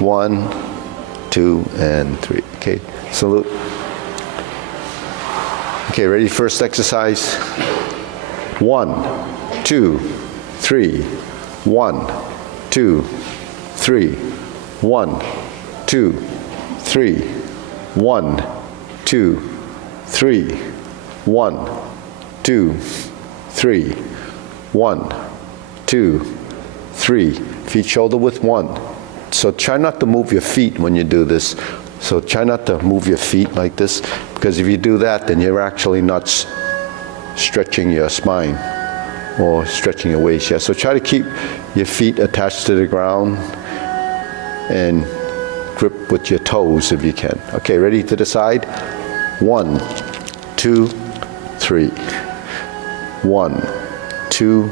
1, 2, and 3. Okay, salute. Okay, ready? First exercise. 1, 2, 3. 1, 2, 3. 1, 2, 3. 1, 2, 3. 1, 2, 3. 1, 2, 3. Feet shoulder width 1. So try not to move your feet when you do this. So try not to move your feet like this, because if you do that, then you're actually not stretching your spine or stretching your waist. Yeah. So try to keep your feet attached to the ground and grip with your toes if you can. Okay, ready to the side? 1, 2, 3. 1, 2,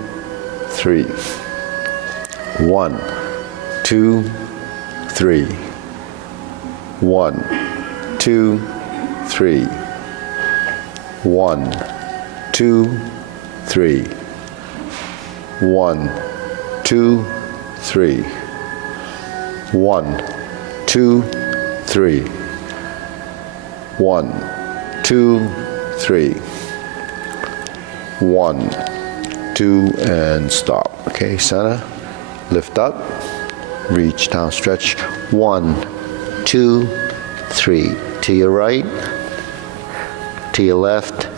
3. 1, 2, 3. 1, 2, 3. 1, 2, 3. 1, 2, 3. 1, 2, 3. 1, 2, 3. 1, 2, and stop. Okay, center. Lift up. Reach down, stretch. 1, 2, 3. To your right, to your left,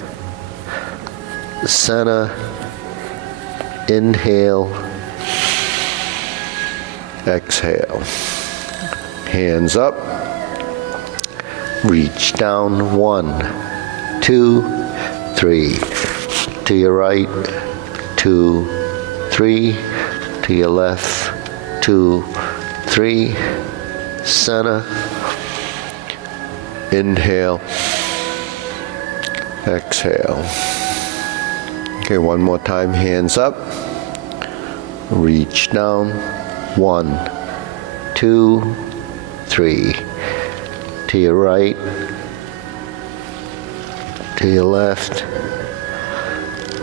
center, inhale, exhale. Hands up, reach down. 1, 2, 3. To your right, 2, 3. To your left, 2, 3. Center. Inhale. Exhale. Okay, one more time. Hands up. Reach down. 1, 2, 3. To your right. To your left.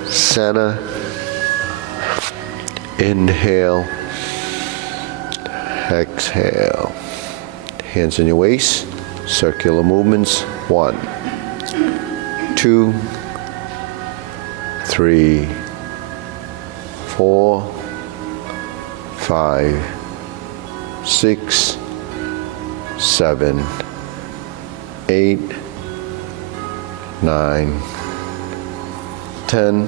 Center. Inhale. Exhale. Hands in your waist. Circular movements. 1, 2, 3, 4, 5, 6, 7, 8, 9, 10.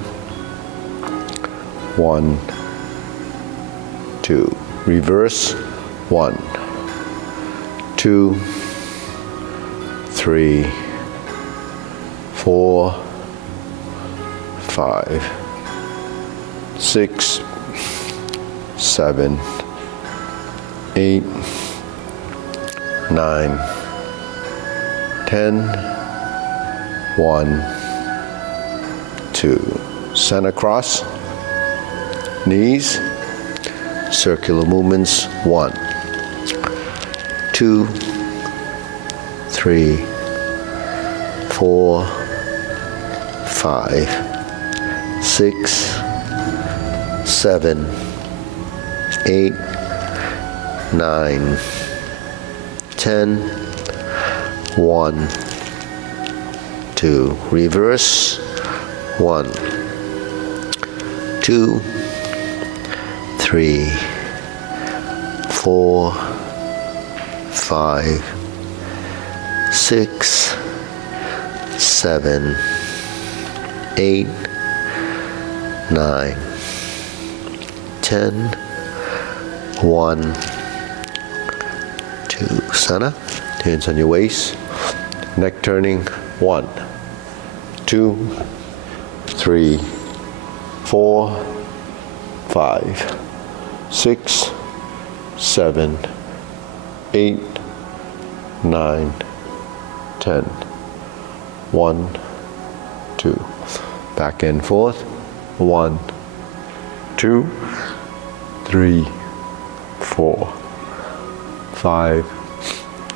1, 2. Reverse. 1, 2, 3, 4, 5, 6, 7, 8, 9, 10. 1, 2. Center cross. Knees. Circular movements. 1, 2, 3, 4, 5, 6, 7, 8, 9, 10. 1, 2. Reverse. 1, 2, 3, 4, 5, 6, 7, 8, 9, 10, 1, 2, center, hands on your waist, neck turning, 1, 2, 3, 4, 5, 6, 7, 8, 9, 10, 1, 2, back and forth, 1, 2, 3, 4, 5,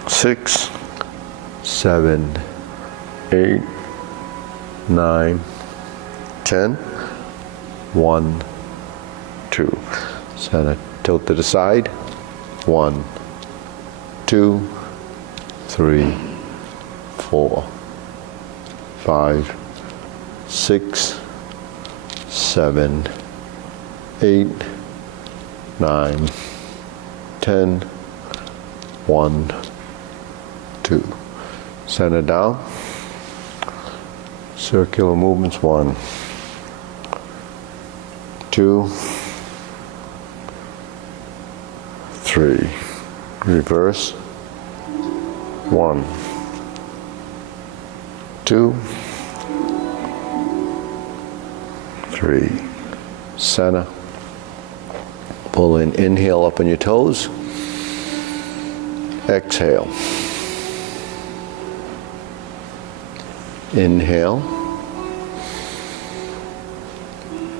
6, 7, 8, 9, 10, 1, 2. Center, tilt to the side, 1, 2, 3, 4, 5, 6, 7, 8, 9, 10, 1, 2. Center down. Circular movements, 1, 2, 3. Reverse. 1, 2, 3. Center. Pull in, inhale up on your toes. Exhale. Inhale.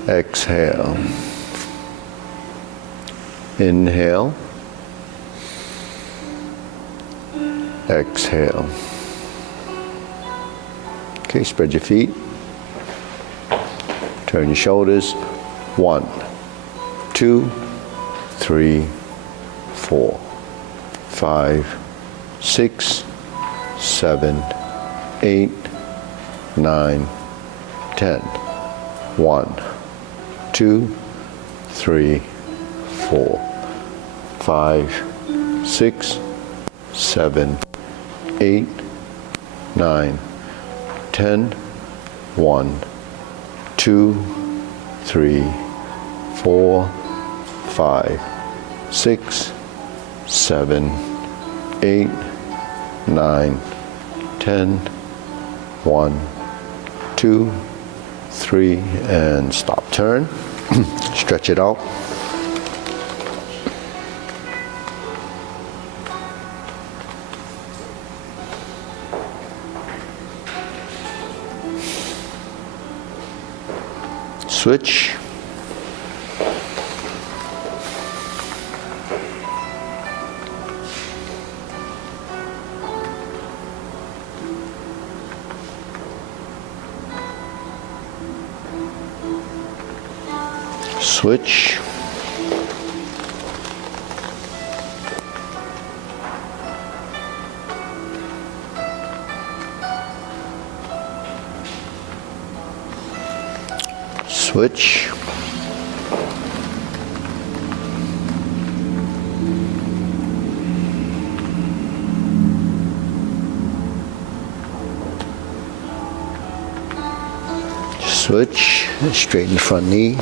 Exhale. Inhale. Exhale. Okay, spread your feet. Turn your shoulders. 1, 2, 3, 4, 5, 6, 7, 8, 9, 10. 1, 2, 3, 4, 5, 6, 7, 8, 9, 10. 1, 2, 3, 4, 5, 6, 7, 8, 9, 10. 1, 2, 3, and stop. Turn. Stretch it out. Switch. Switch. Switch. Switch. Straighten the front knee.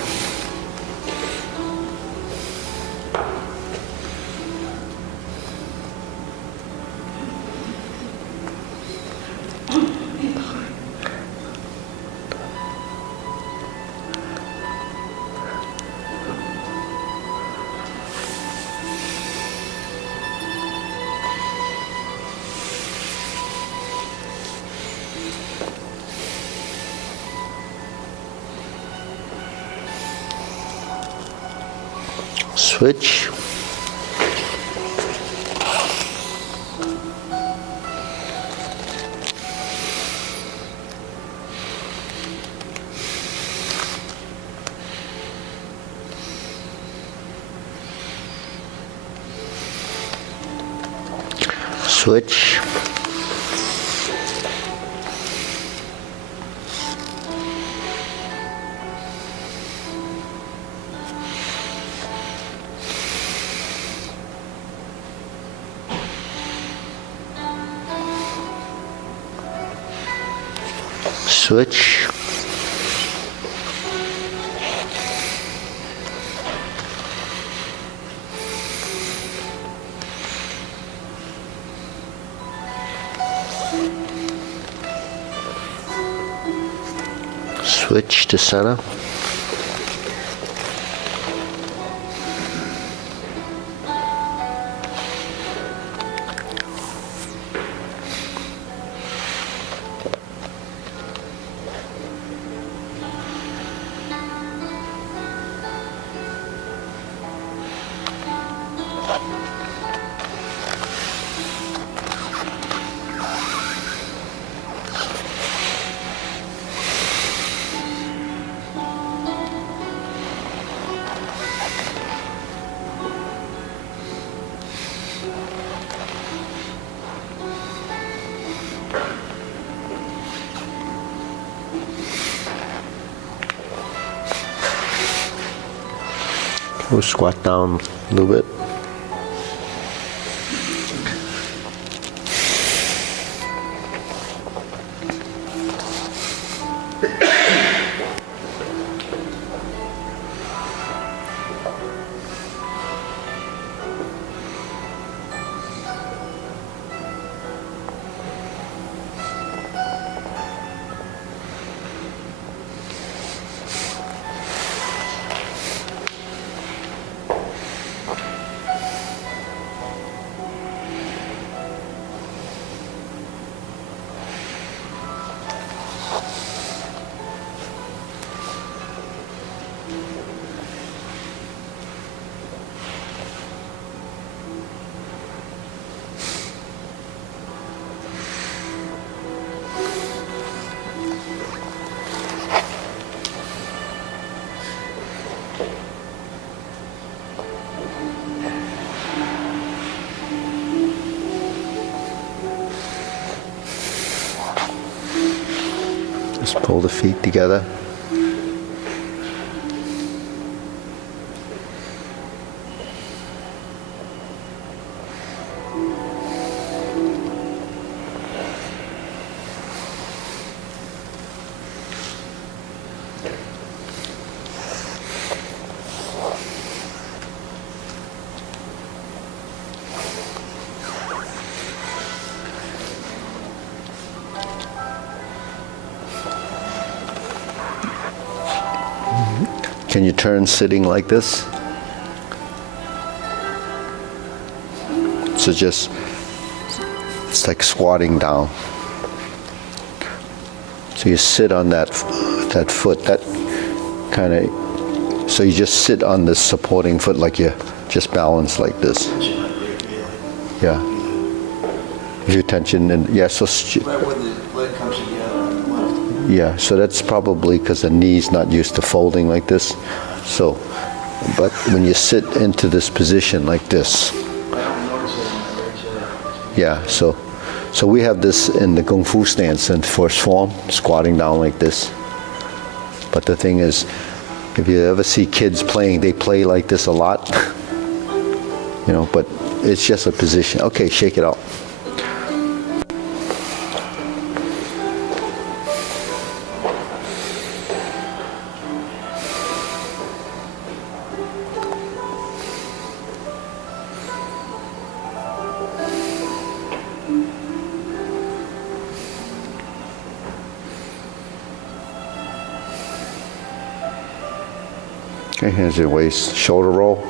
Switch. Switch. Switch. Switch to center. We'll squat down a little bit. Just pull the feet together. Can you turn sitting like this? So just, it's like squatting down. So you sit on that foot, that kind of, so you just sit on this supporting foot like you just balance like this. Yeah. Your tension and, yeah, so. Right where the leg comes together on the left. Yeah, so that's probably because the knee's not used to folding like this. So, but when you sit into this position like this, I don't notice it on my right side. yeah, so we have this in the Kung Fu stance in first form, squatting down like this. But the thing is, if you ever see kids playing, they play like this a lot. You know, but it's just a position. Okay, shake it out. Okay, here's your waist, shoulder roll.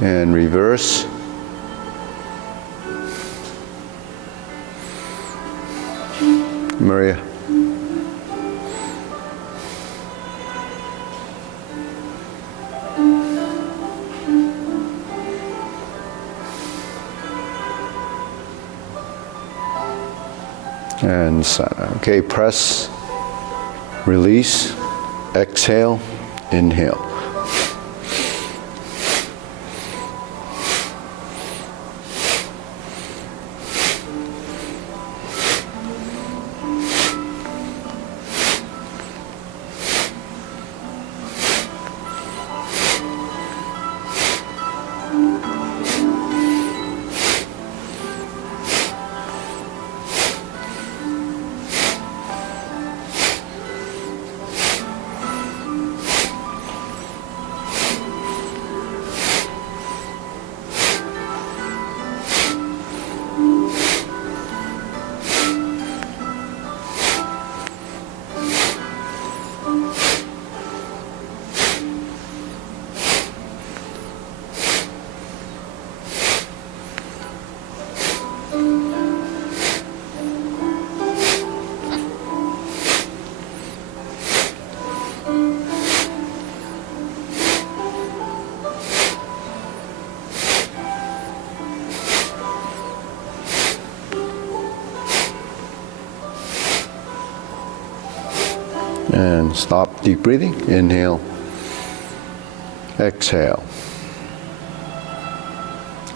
And reverse. Maria. And center. Okay, press, release, exhale, inhale. And stop. Deep breathing. Inhale. Exhale.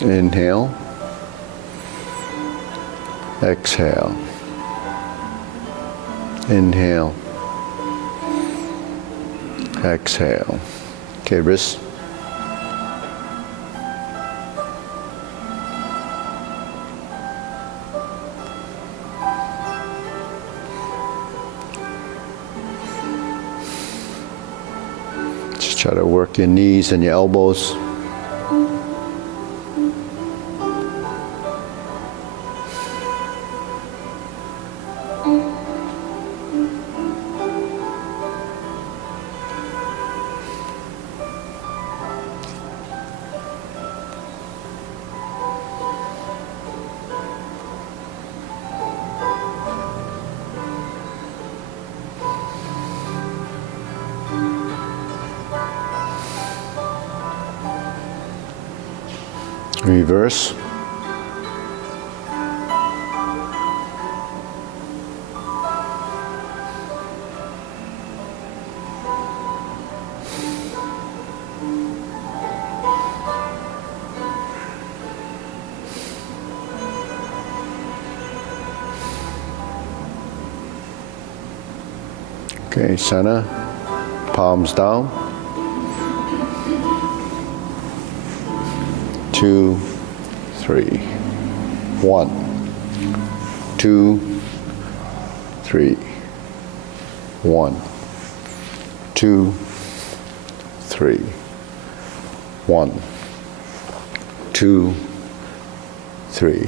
Inhale. Exhale. Inhale. Exhale. Okay, wrists. Just try to work your knees and your elbows. Reverse. Okay, center, palms down. 2, 3. 1, 2, 3. 1, 2, 3. 1, 2, 3.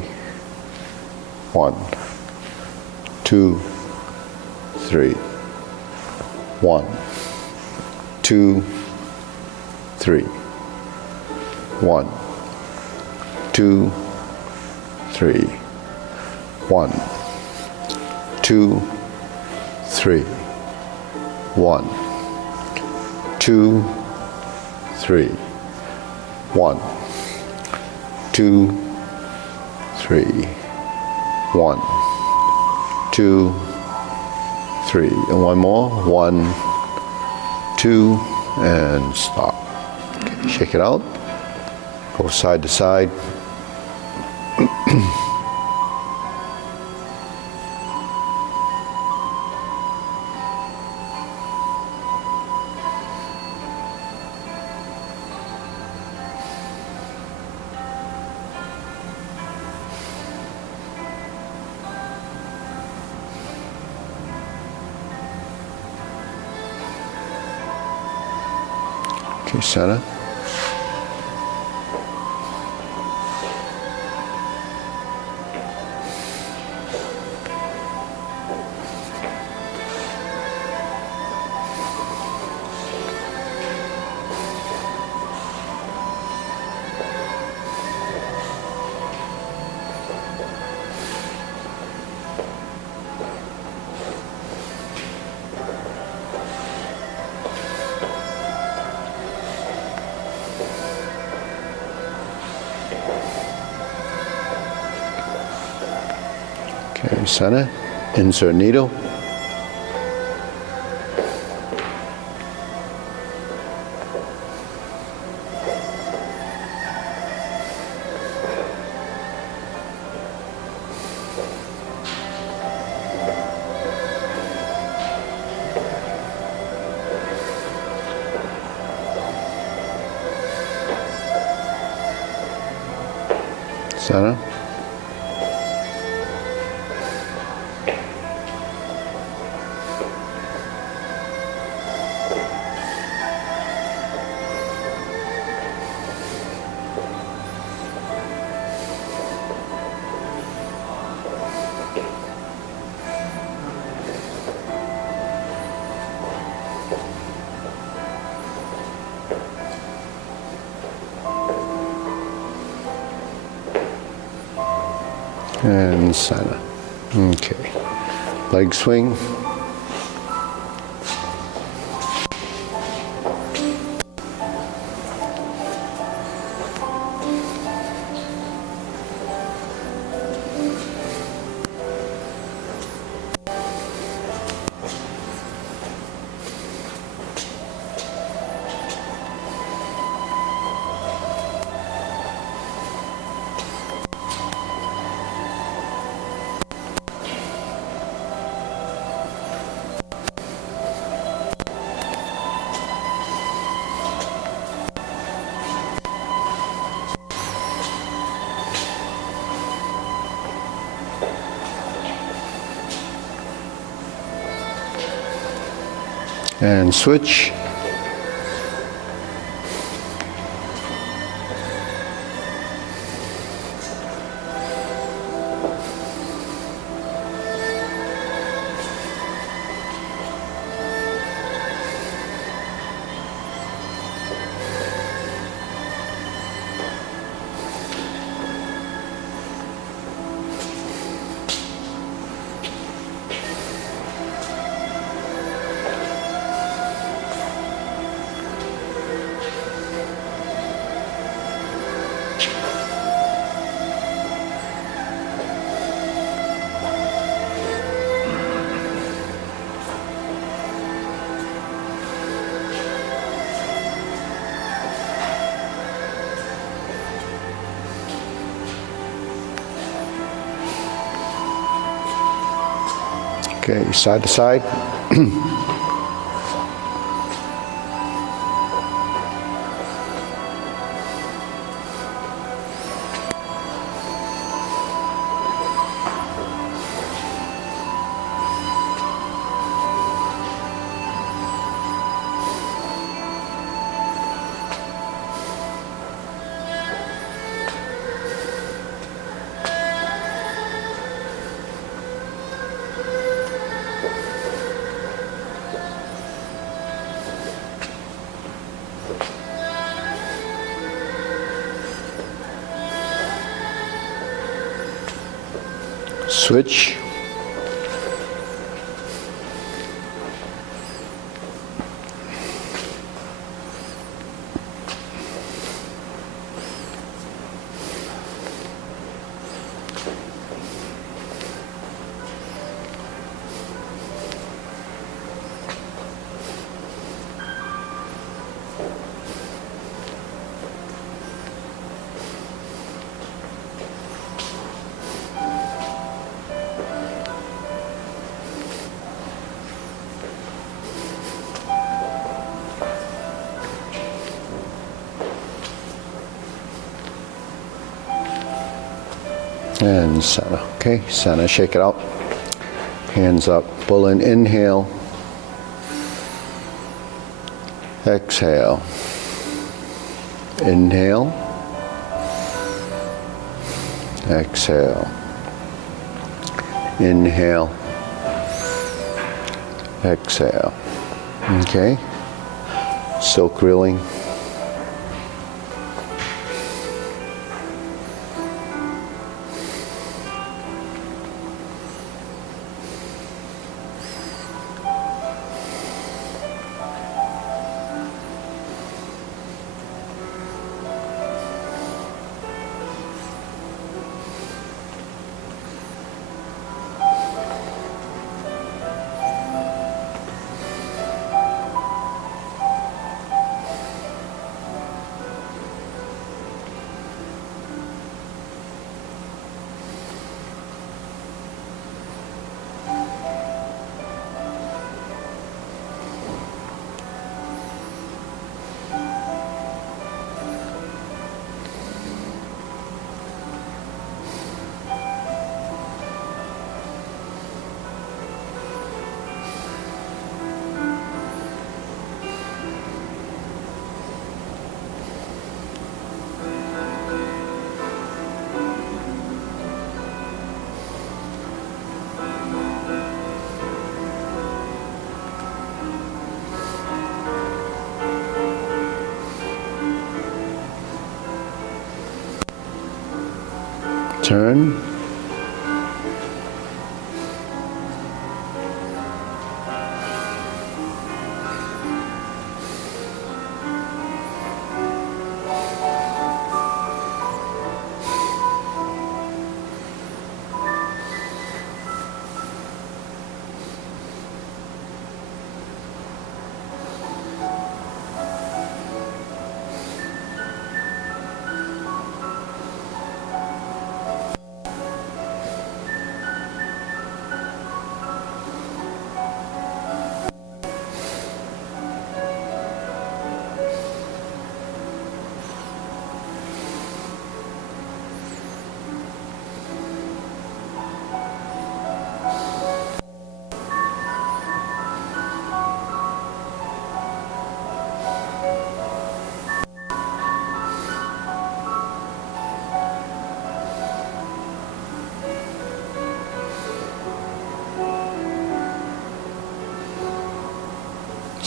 1, 2, 3. 1, 2, 3. 1, 2, 3. 1, 2, 3. 1, 2, 3. 1, 2, 3. 1, 2, 3. And one more. 1, 2, and stop. Okay, shake it out. Go side to side. Okay, center. Okay, center, insert needle. Center. And center. Okay. Leg swing. And switch. Okay, side to side. Switch. And center. Okay, center, shake it out. Hands up, pull in, inhale. Exhale. Inhale. Exhale. Inhale. Exhale. Okay. Silk reeling. Turn.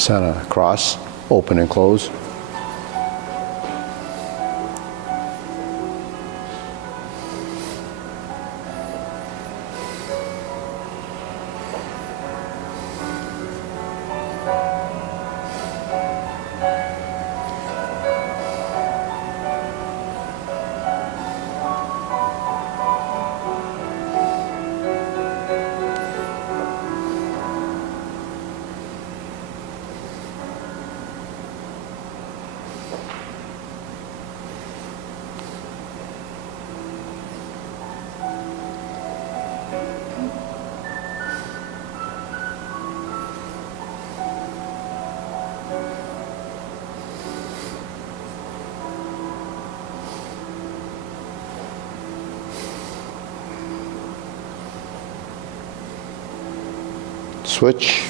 Center, cross, open and close. Switch.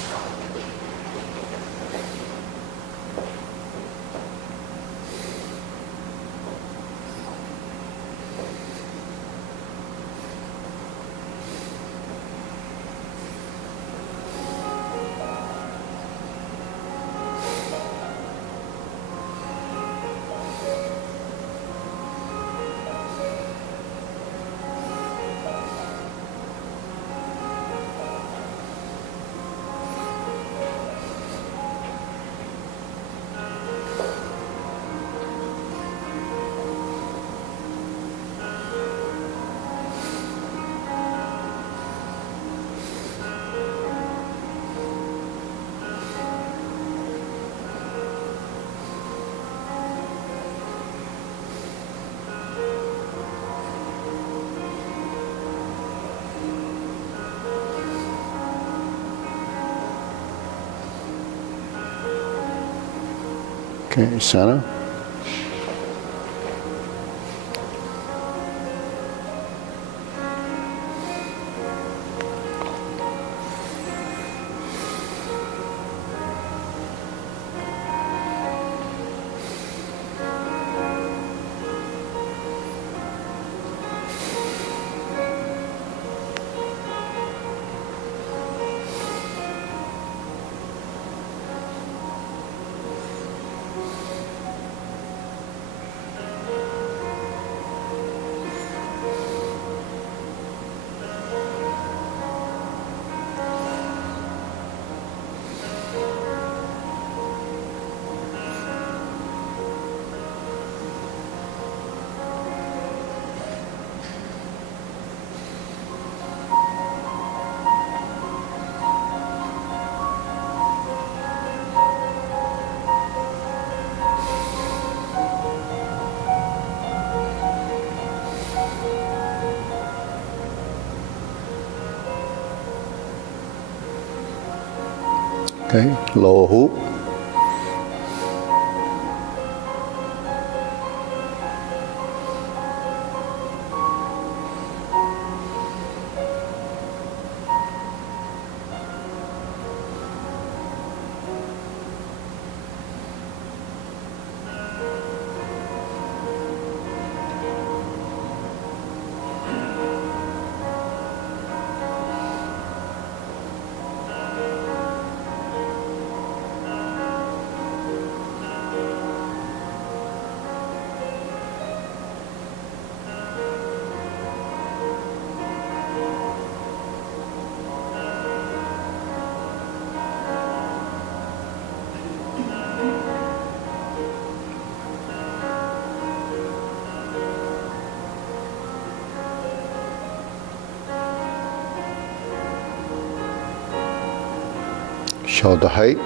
Okay, center. Okay, lower hoop. Shoulder height.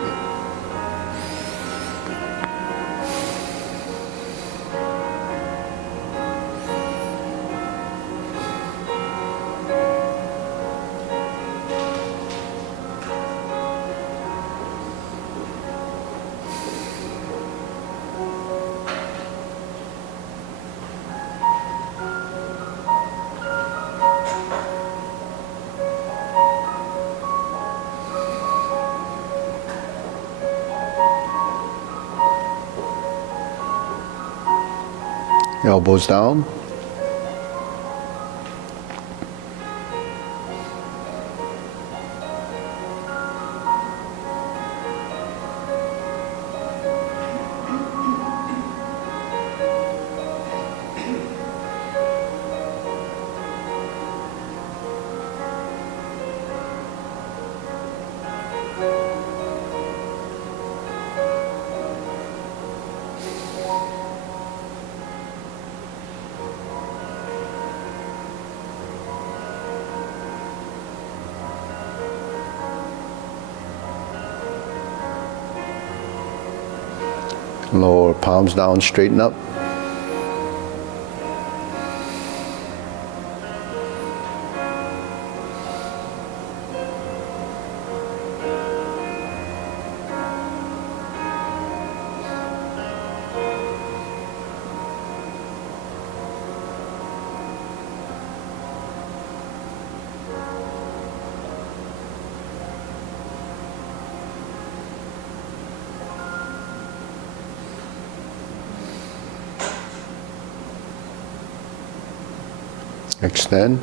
Elbows down. Lower palms down, straighten up. Extend.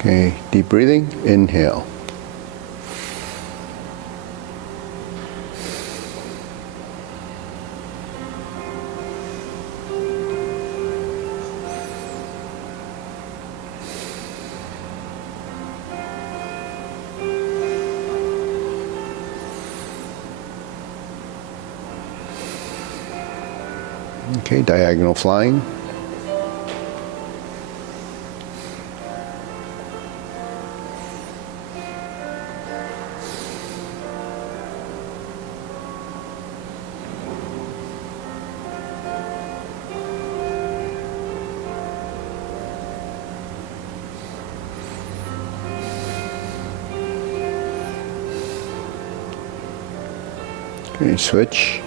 Okay, deep breathing, inhale. Okay, diagonal flying. Okay, switch.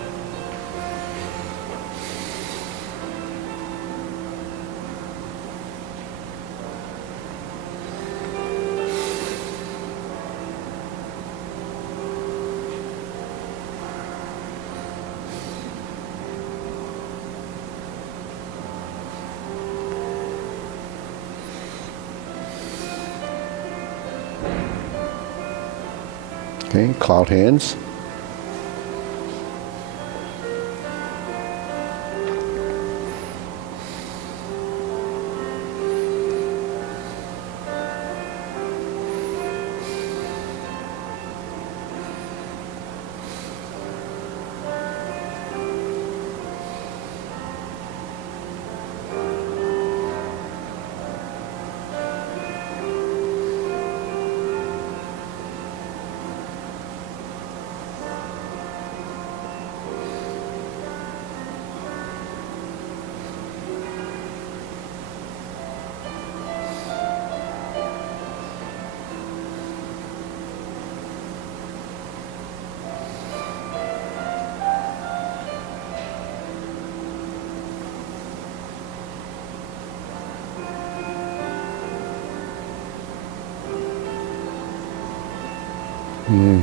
Okay, cloud hands.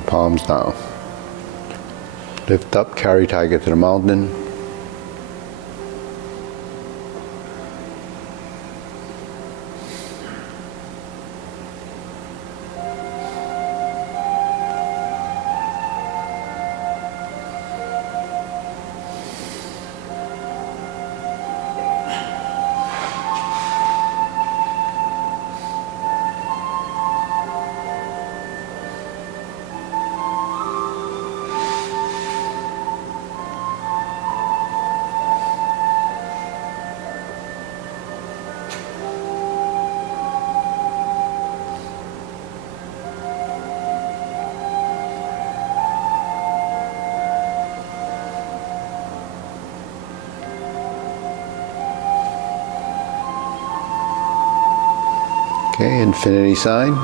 Palms down. Lift up, carry tiger to the mountain. Okay, infinity sign.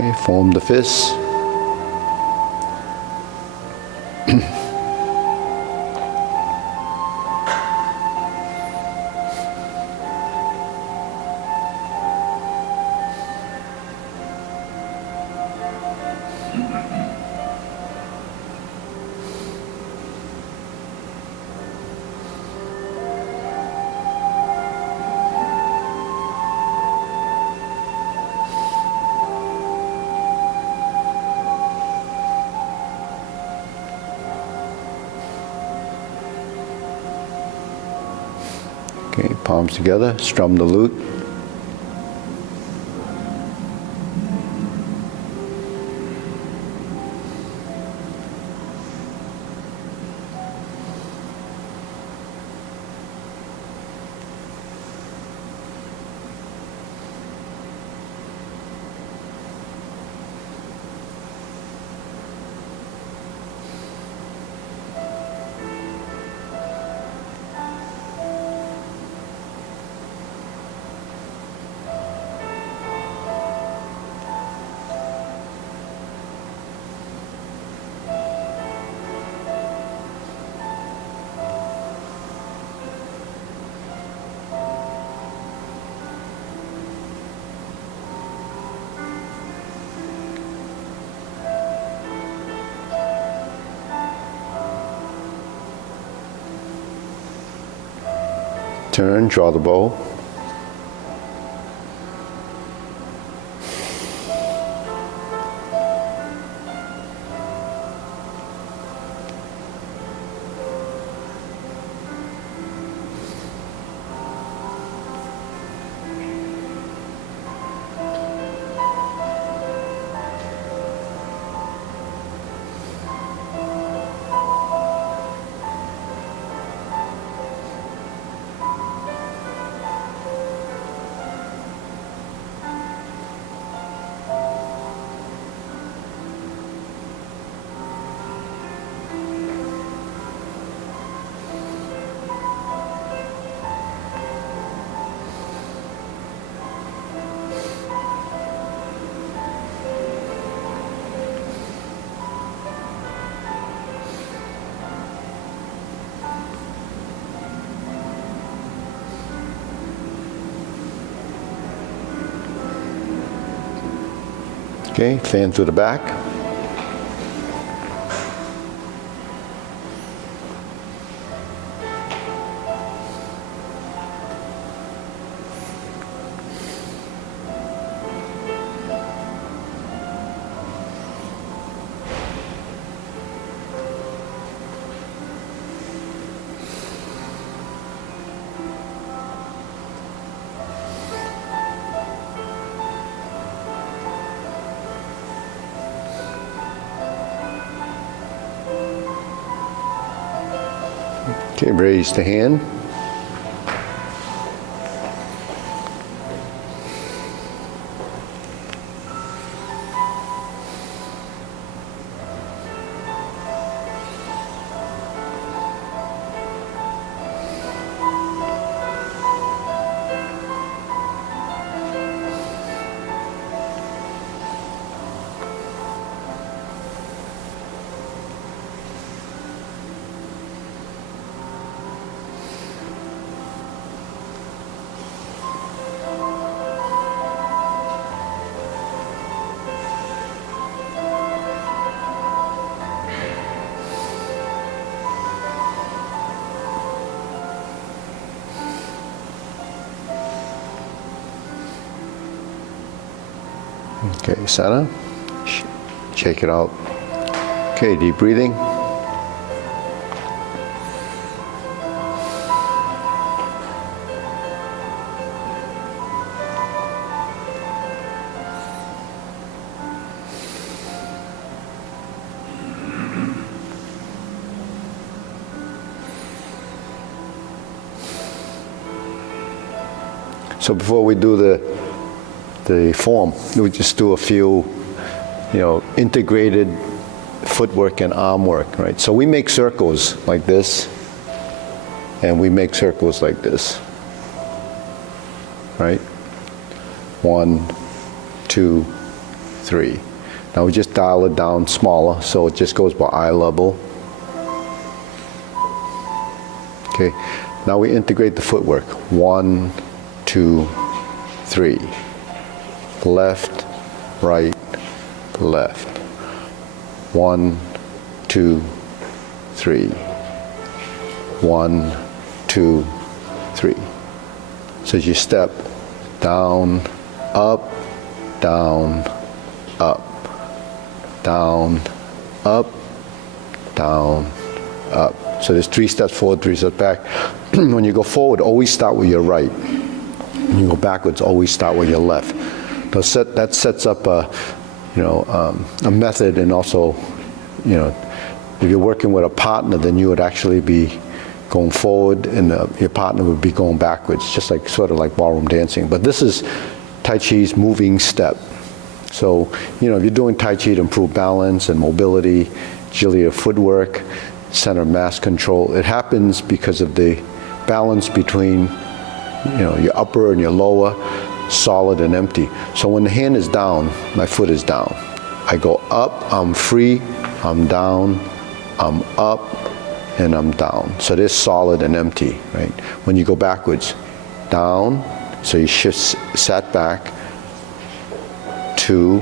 Okay, form the fists. Okay, palms together, strum the lute. Turn, draw the bow. Okay, fan through the back. Okay, raise the hand. Okay, center. Shake it out. Okay, deep breathing. So before we do the form, we just do a few, integrated footwork and arm work, right? So we make circles like this, and we make circles like this, right? 1, 2, 3. Now we just dial it down smaller, so it just goes by eye level. Okay, now we integrate the footwork. 1, 2, 3. Left, right, left. 1, 2, 3. 1, 2, 3. So as you step down, up, down, up, down, up, down, up. So there's 3 steps forward, 3 steps back. When you go forward, always start with your right. When you go backwards, always start with your left. That sets up a method, and also, if you're working with a partner, then you would actually be going forward, and your partner would be going backwards, just like sort of like ballroom dancing. But this is Tai Chi's moving step. So, if you're doing Tai Chi to improve balance and mobility, agility of footwork, center of mass control, it happens because of the balance between, your upper and your lower, solid and empty. So when the hand is down, my foot is down. I go up, I'm free, I'm down, I'm up, and I'm down. So this solid and empty, right? When you go backwards, down, so you shift, sat back, 2,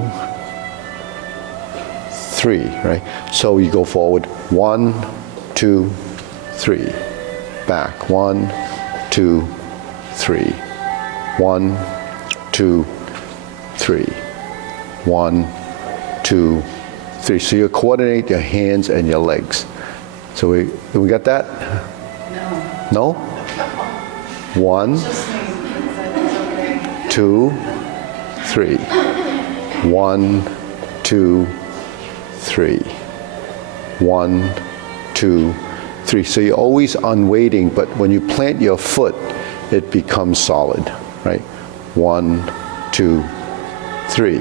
3, right? So you go forward, 1, 2, 3, back, 1, 2, 3, 1, 2, 3, 1, 2, 3. So you coordinate your hands and your legs. So we got that? No. No? 1, 2, 3. 1, 2, 3. 1, 2, 3. So you're always unweighting, but when you plant your foot, it becomes solid, right? 1, 2, 3.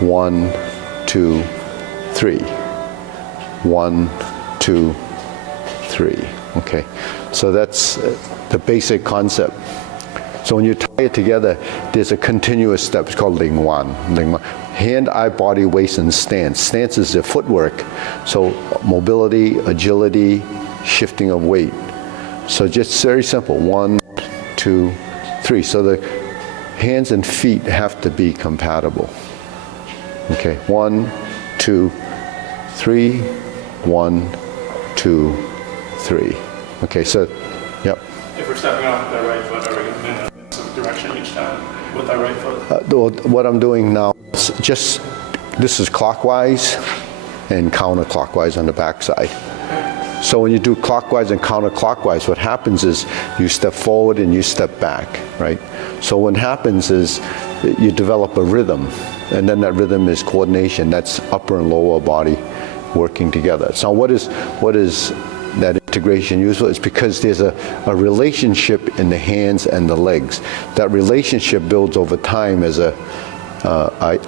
1, 2, 3. 1, 2, 3. Okay, so that's the basic concept. So when you tie it together, there's a continuous step. It's called Ling Wan. Hand, eye, body, waist, and stance. Stance is the footwork. So mobility, agility, shifting of weight. So just very simple. 1, 2, 3. So the hands and feet have to be compatible. Okay, 1, 2, 3. 1, 2, 3. Okay, so, yep. If we're stepping off with our right foot, are we going to move some direction each time with our right foot? What I'm doing now is just, this is clockwise and counterclockwise on the back side. So when you do clockwise and counterclockwise, what happens is you step forward and you step back, right? So what happens is you develop a rhythm, and then that rhythm is coordination. That's upper and lower body working together. So what is that integration useful? It's because there's a relationship in the hands and the legs. That relationship builds over time as a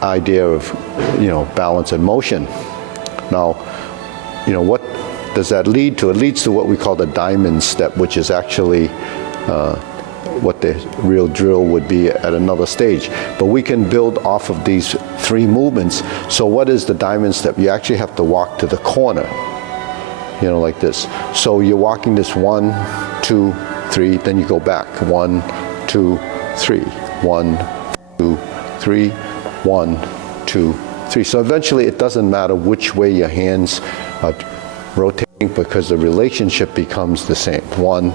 idea of balance and motion. Now, what does that lead to? It leads to what we call the diamond step, which is actually what the real drill would be at another stage. But we can build off of these 3 movements. So what is the diamond step? You actually have to walk to the corner, like this. So you're walking this 1, 2, 3, then you go back. 1, 2, 3. 1, 2, 3. 1, 2, 3. So eventually it doesn't matter which way your hands are rotating, because the relationship becomes the same. 1,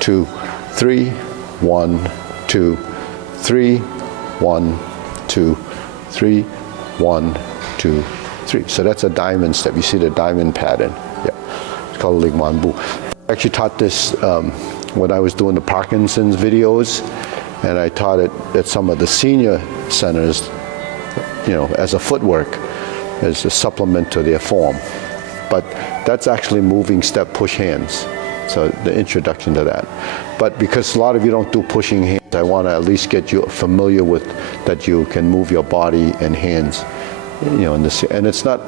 2, 3. 1, 2, 3. 1, 2, 3. 1, 2, 3. So that's a diamond step. You see the diamond pattern. Yeah, it's called Ling Wan Bu. I actually taught this when I was doing the Parkinson's videos, and I taught it at some of the senior centers, as a footwork, as a supplement to their form. But that's actually moving step, push hands. So the introduction to that. But because a lot of you don't do pushing hands, I want to at least get you familiar with that you can move your body and hands, in this. And it's not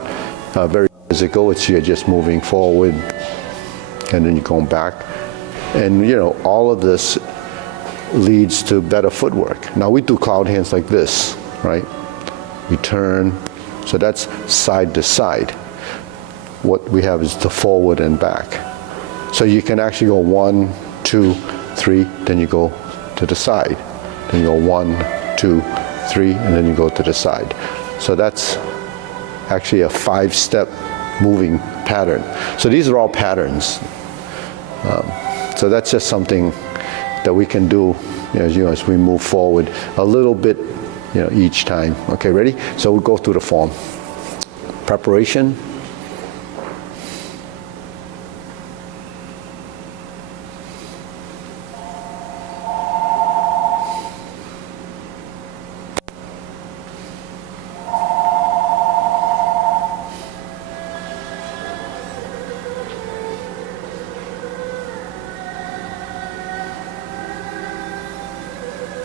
very physical. It's you're just moving forward, and then you're going back. And all of this leads to better footwork. Now we do cloud hands like this, right? we turn. So that's side to side. What we have is the forward and back. So you can actually go 1, 2, 3, then you go to the side. Then you go 1, 2, 3, and then you go to the side. So that's actually a 5-step moving pattern. So these are all patterns. So that's just something that we can do as we move forward a little bit each time. Okay, ready? So we'll go through the form. Preparation.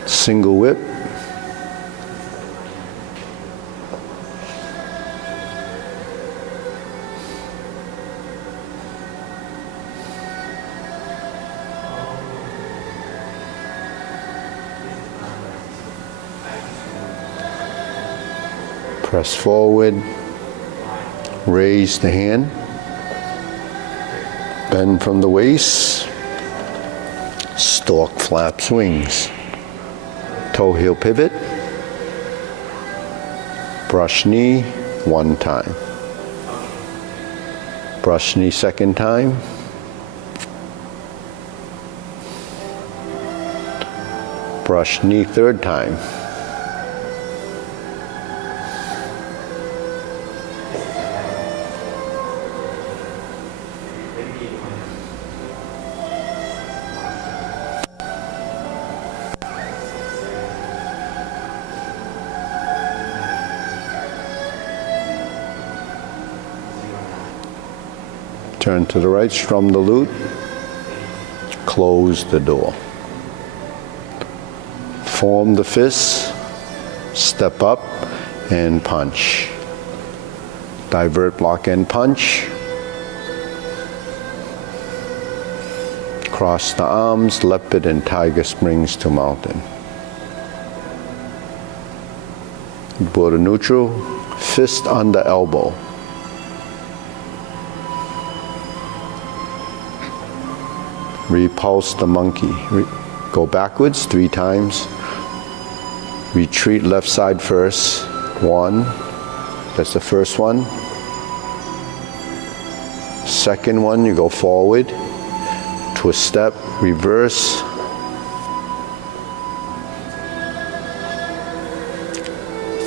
Single whip. Press forward, raise the hand, bend from the waist, stork flaps wings. Toe heel pivot, brush knee 1 time, brush knee 2nd time, brush knee 3rd time, turn to the right, strum the lute, close the door. Form the fists, step up and punch. Divert, block and punch. Cross the arms, leopard and tiger springs to mountain. Buddha neutral, fist under elbow. Repulse the monkey. Go backwards 3 times. Retreat left side first. 1. That's the first one. Second one, you go forward. Twist step, reverse.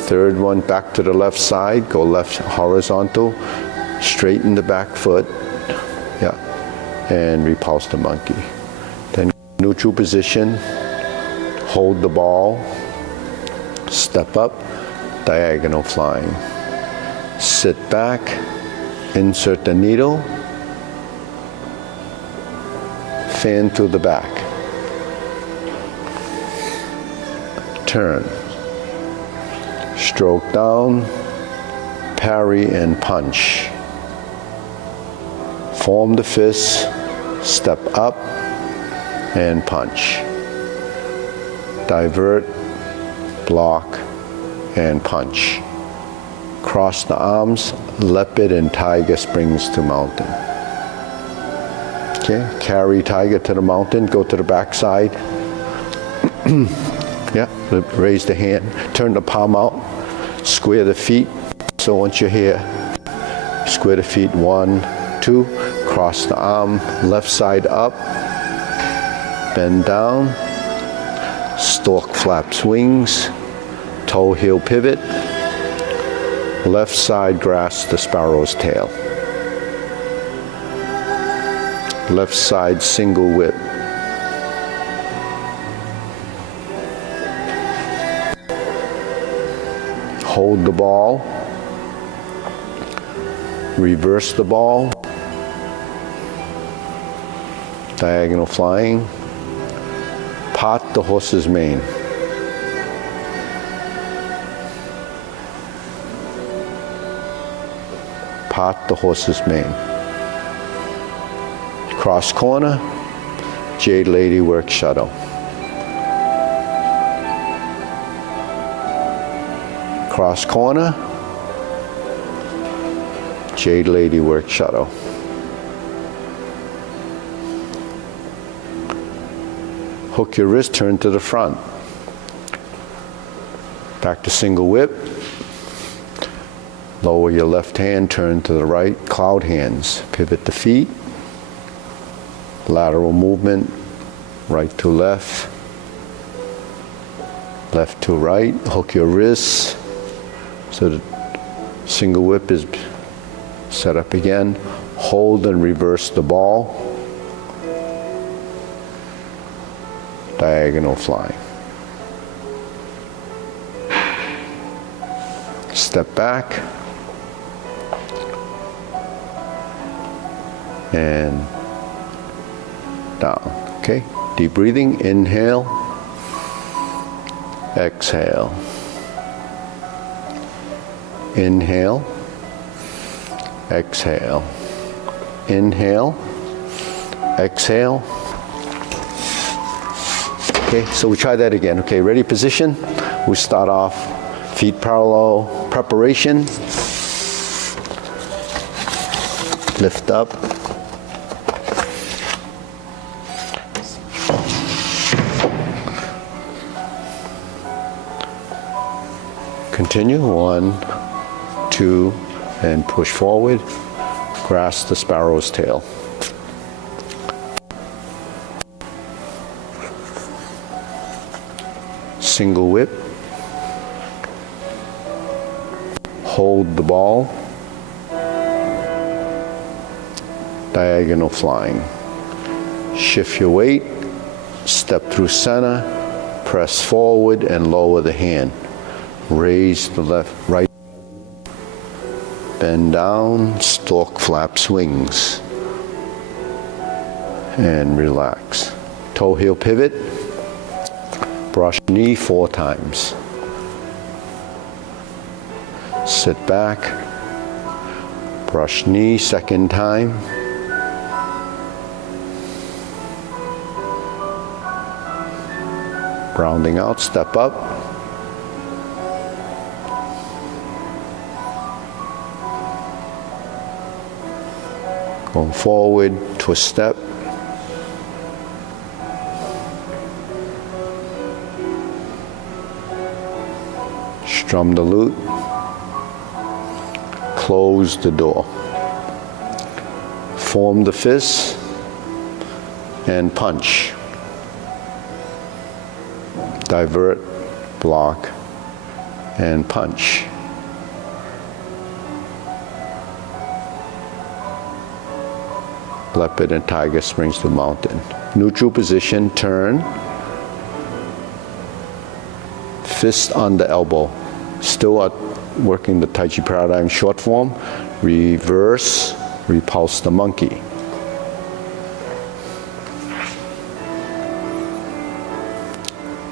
Third one, back to the left side. Go left horizontal. Straighten the back foot. Yeah. And repulse the monkey. Then neutral position, hold the ball, step up, diagonal flying. Sit back, insert the needle, fan to the back. Turn. Stroke down, parry and punch. Form the fists, step up and punch. Divert, block and punch. Cross the arms, leopard and tiger springs to mountain. Okay, carry tiger to the mountain, go to the back side. Yeah, raise the hand, turn the palm out, square the feet. So once you're here, square the feet, 1, 2, cross the arm, left side up, bend down, stork flaps wings, toe heel pivot, left side grasp the sparrow's tail. Left side single whip. Hold the ball, reverse the ball, diagonal flying, pot the horse's mane. Pot the horse's mane. Cross corner, Jade Lady work shuttle. cross corner, Jade Lady work shuttle. Hook your wrist, turn to the front. Back to single whip. Lower your left hand, turn to the right, cloud hands. Pivot the feet. Lateral movement, right to left, left to right. Hook your wrists so the single whip is set up again. Hold and reverse the ball. Diagonal flying. Step back. And down. Okay, deep breathing. Inhale, exhale. Inhale, exhale. Inhale, exhale. Okay, so we try that again. Okay, ready, position. We start off feet parallel, preparation. Lift up. Continue, 1, 2, and push forward. Grasp the sparrow's tail. Single whip. Hold the ball. Diagonal flying. Shift your weight. Step through center. Press forward and lower the hand. Raise the left, right, bend down, stork flap swings, and relax. Toe heel pivot, brush knee 4 times. Sit back, brush knee 2nd time. Rounding out, step up. Going forward, twist step. Strum the lute. Close the door. Form the fist and punch. Divert, block, and punch. Leopard and tiger springs to mountain. Neutral position, turn. Fist on the elbow. Still working the Tai Chi Paradigm short form. Reverse, repulse the monkey.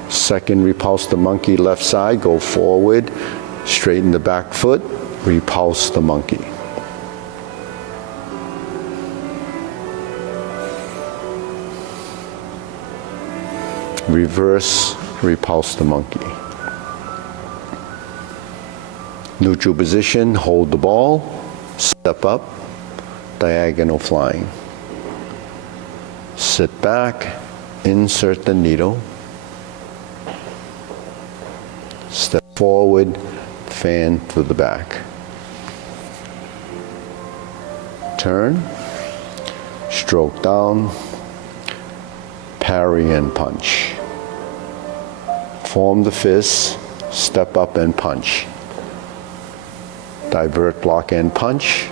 Second, repulse the monkey left side, go forward, straighten the back foot, repulse the monkey. Reverse, repulse the monkey. Neutral position, hold the ball, step up, diagonal flying. Sit back, insert the needle. Step forward, fan to the back. Turn, stroke down, parry and punch. Form the fist, step up and punch. Divert, block and punch.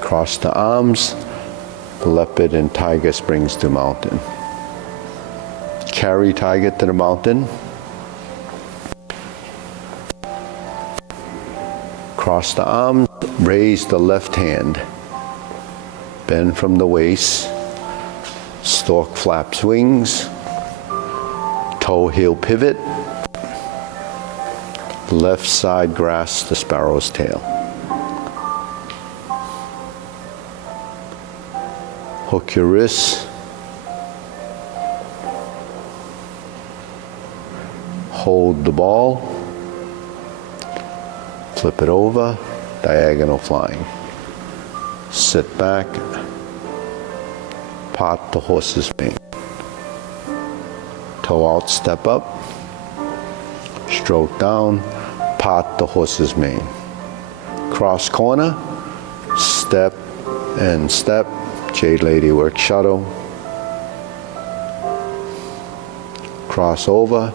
Cross the arms, leopard and tiger springs to mountain. Carry tiger to the mountain. Cross the arms, raise the left hand. Bend from the waist. Stork flaps wings. Toe heel pivot. Left side grasp the sparrow's tail. Hook your wrists. hold the ball, flip it over, diagonal flying. Sit back, part the horse's mane. Toe out, step up, stroke down, part the horse's mane. Cross corner, step and step, Jade Lady work shuttle. Cross over,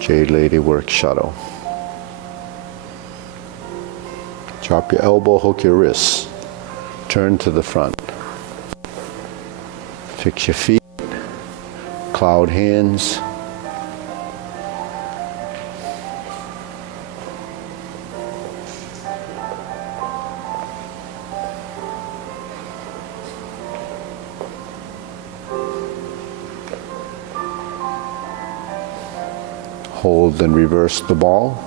Jade Lady work shuttle. Drop your elbow, hook your wrists. Turn to the front. Fix your feet, cloud hands. Hold and reverse the ball.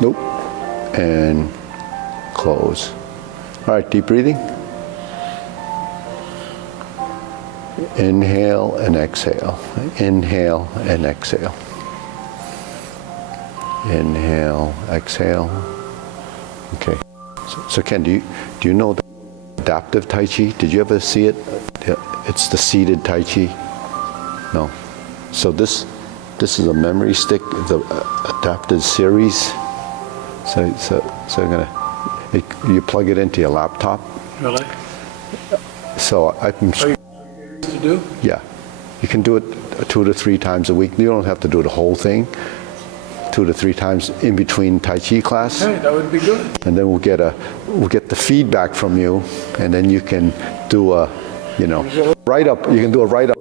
Nope. And close. All right, deep breathing. Inhale and exhale. Inhale and exhale. Inhale, exhale. Okay. So Ken, do you know the adaptive Tai Chi? Did you ever see it? It's the seated Tai Chi. No. So this is a memory stick, the adaptive series. So you plug it into your laptop. Really? So I'm. To do? Yeah, you can do it 2 to 3 times a week. You don't have to do the whole thing. 2 to 3 times in between Tai Chi class. Okay, that would be good. And then we'll get the feedback from you, and then you can do a, write up. You can do a write up.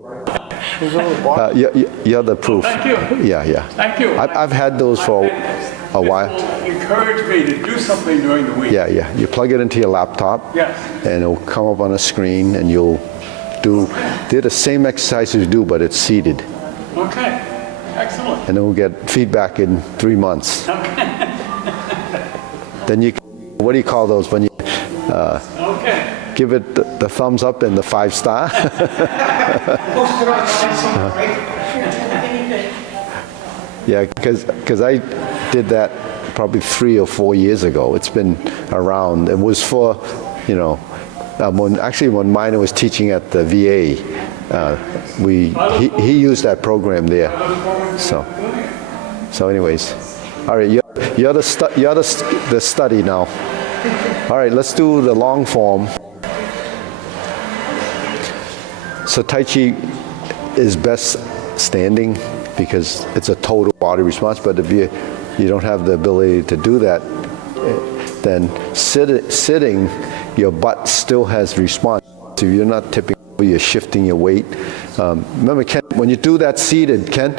You're the proof. Thank you. Yeah. Thank you. I've had those for a while. This will encourage me to do something during the week. Yeah. You plug it into your laptop. Yes. And it'll come up on a screen, and you'll do the same exercises you do, but it's seated. Okay. Excellent. And then we'll get feedback in 3 months. Okay. Then what do you call those when you Okay. give it the thumbs up and the 5-star? Yeah, because I did that probably 3 or 4 years ago. It's been around. It was for, when Minor was teaching at the VA, he used that program there. So anyways, all right, you're the study now. All right, let's do the long form. So Tai Chi is best standing because it's a total body response. But if you don't have the ability to do that, then sitting, your butt still has response. So you're not tipping over, you're shifting your weight. Remember, Ken, when you do that seated, Ken,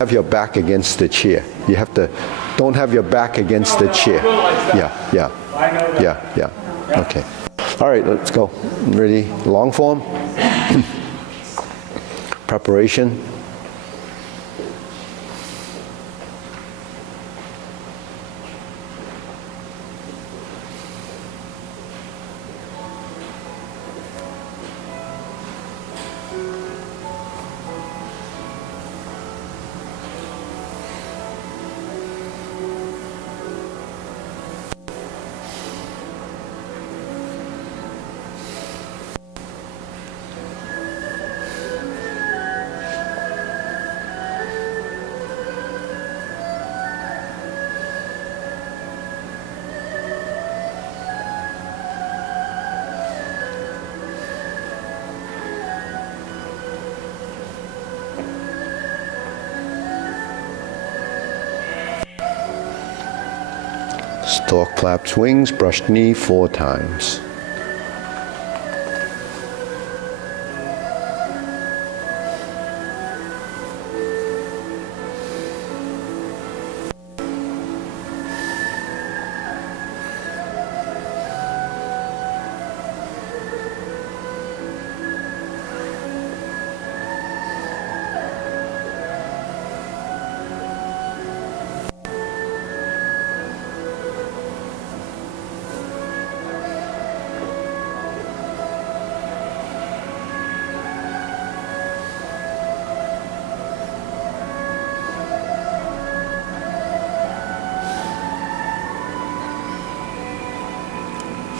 have your back against the chair. You have to, don't have your back against the chair. Yeah. I know that. Yeah. Okay. All right, let's go. Ready? Long form. Preparation. Stork flaps wings, brushed knee 4 times.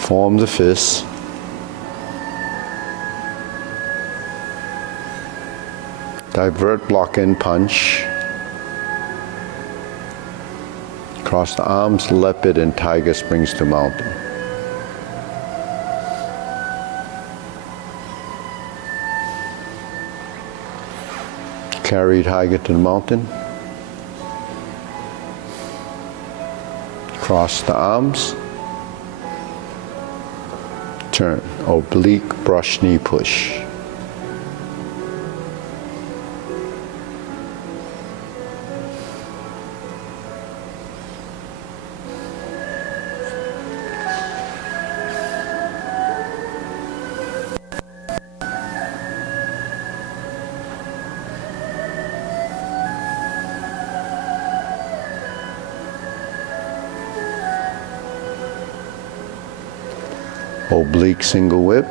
Form the fist. Divert, block, and punch. Cross the arms, leopard and tiger springs to mountain. Carry tiger to the mountain. Cross the arms. Turn, oblique, brush, knee push. Oblique single whip.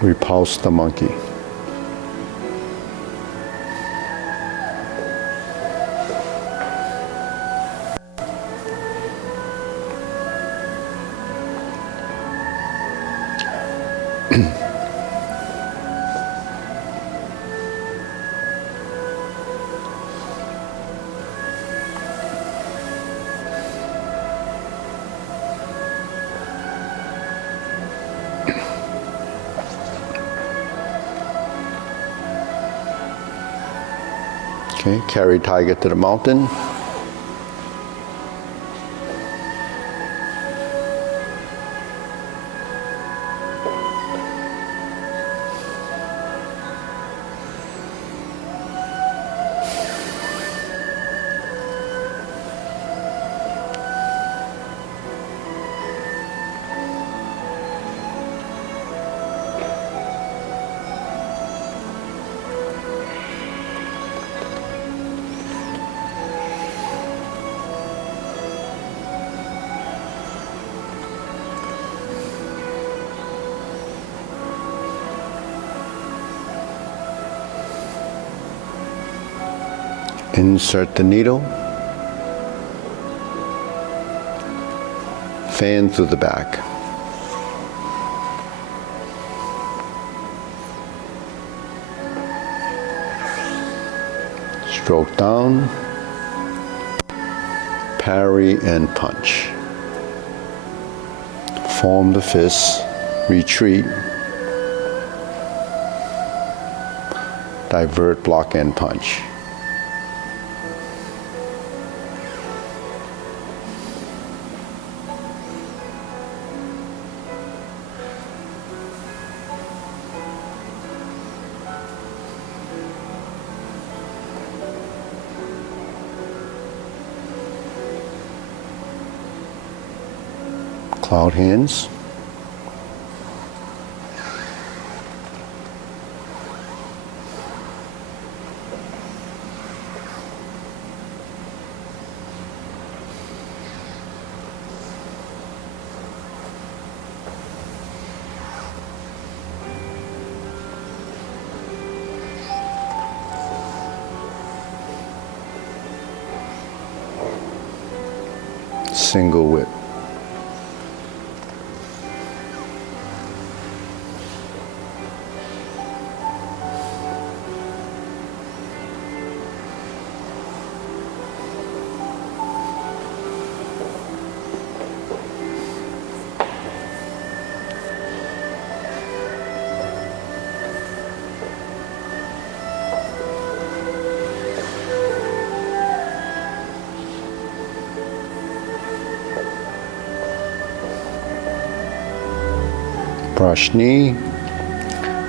Repulse the monkey. Okay, carry tiger to the mountain. Insert the needle. Fan through the back. Stroke down. Parry and punch. Form the fist. Retreat. Divert, block, and punch. Cloud hands. Single whip. Brush knee,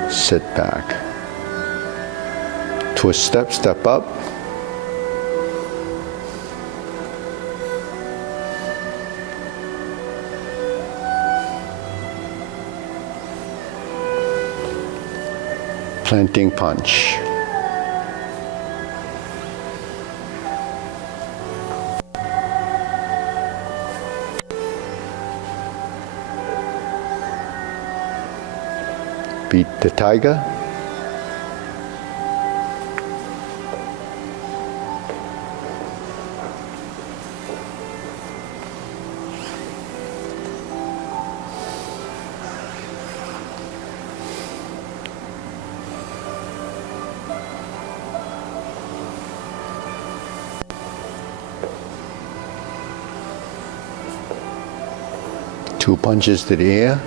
sit back. Twist step, step up. Planting punch. Beat the tiger. Two punches to the air.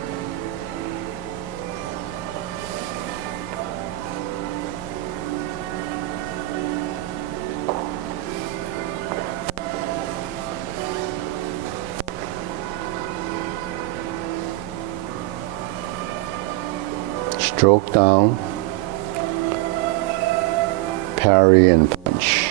Stroke down, parry and punch.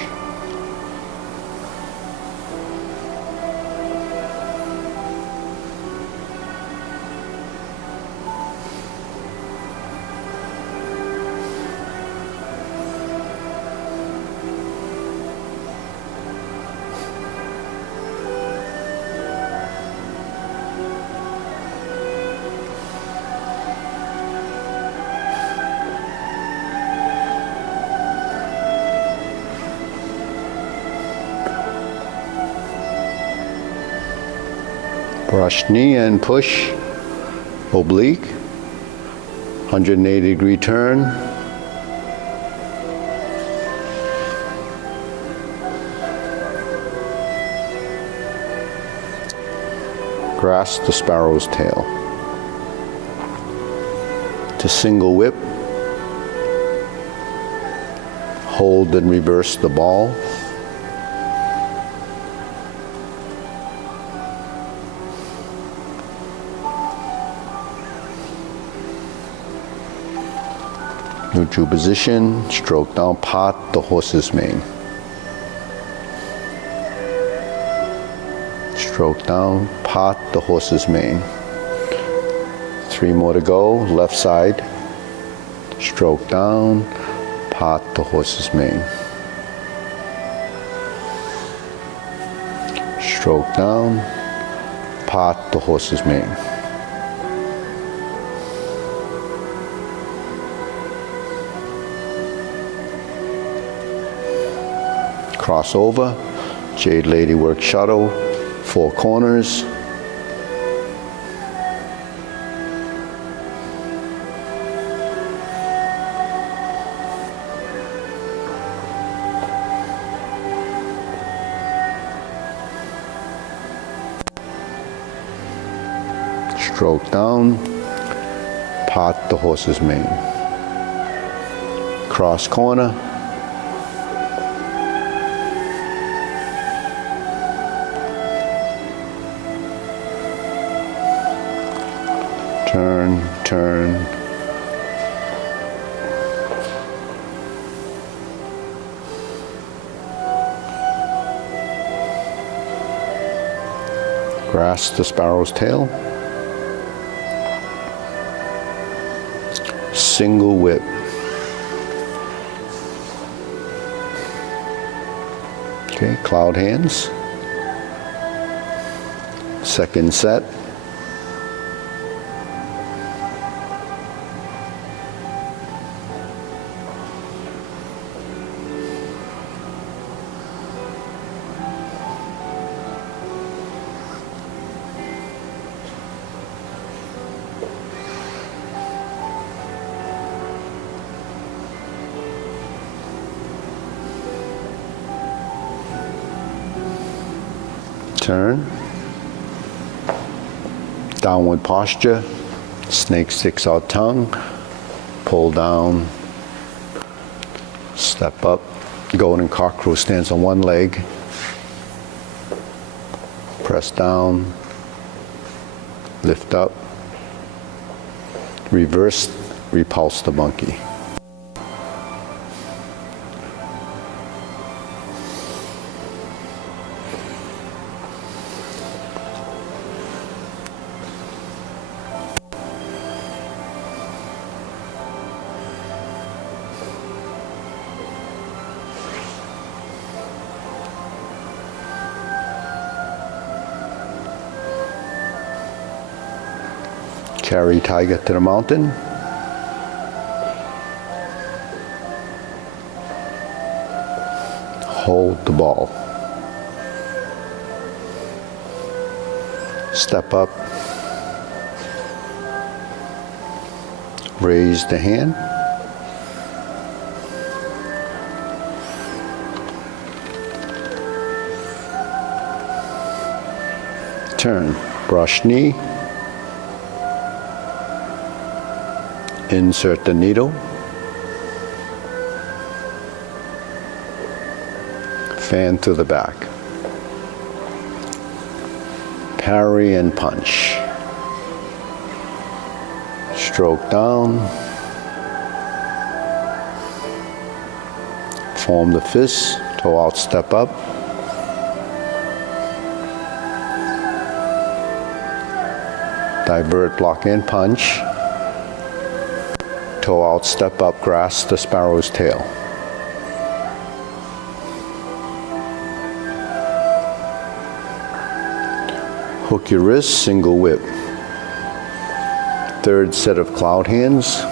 Brush knee and push, oblique, 180-degree turn. Grasp the sparrow's tail. To single whip, hold and reverse the ball. Neutral position, stroke down, part the horse's mane. Stroke down, part the horse's mane. 3 more to go, left side. Stroke down, part the horse's mane. Stroke down, part the horse's mane. Cross over, Jade Lady work shuttle, 4 corners. Stroke down, part the horse's mane. Cross corner. Turn, turn. Grasp the sparrow's tail. Single whip. Okay, cloud hands. Second set. Turn. Downward posture. Snake sticks out tongue. Pull down. Step up. Golden cockroach stands on one leg. Press down. Lift up. Reverse. Repulse the monkey. Carry tiger to the mountain. Hold the ball. Step up. Raise the hand. Turn. Brush knee. Insert the needle. Fan to the back. Parry and punch. Stroke down. Form the fist. Toe out, step up. Divert, block and punch. Toe out, step up, grasp the sparrow's tail. Hook your wrist, single whip. Third set of cloud hands.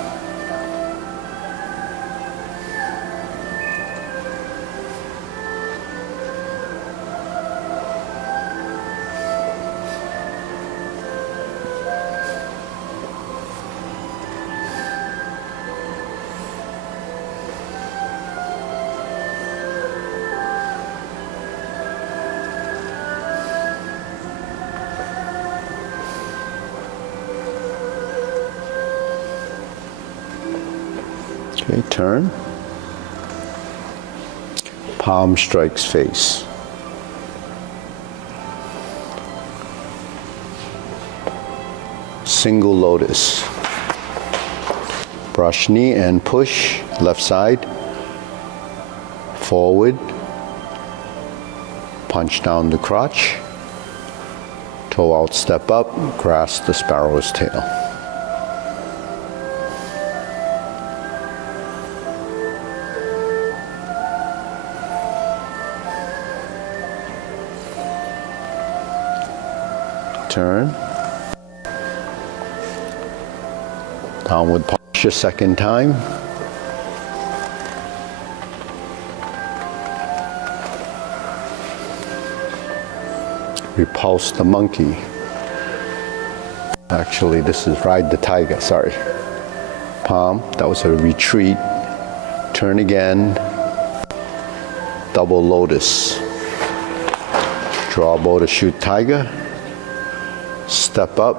Okay, turn. Palm strikes face. Single lotus. Brush knee and push, left side. Forward. Punch down the crotch. Toe out, step up, grasp the sparrow's tail. Turn. Downward posture, second time. Repulse the monkey. Actually, this is ride the tiger, sorry. Palm, that was a retreat. Turn again. Double lotus. Draw bow to shoot tiger. Step up,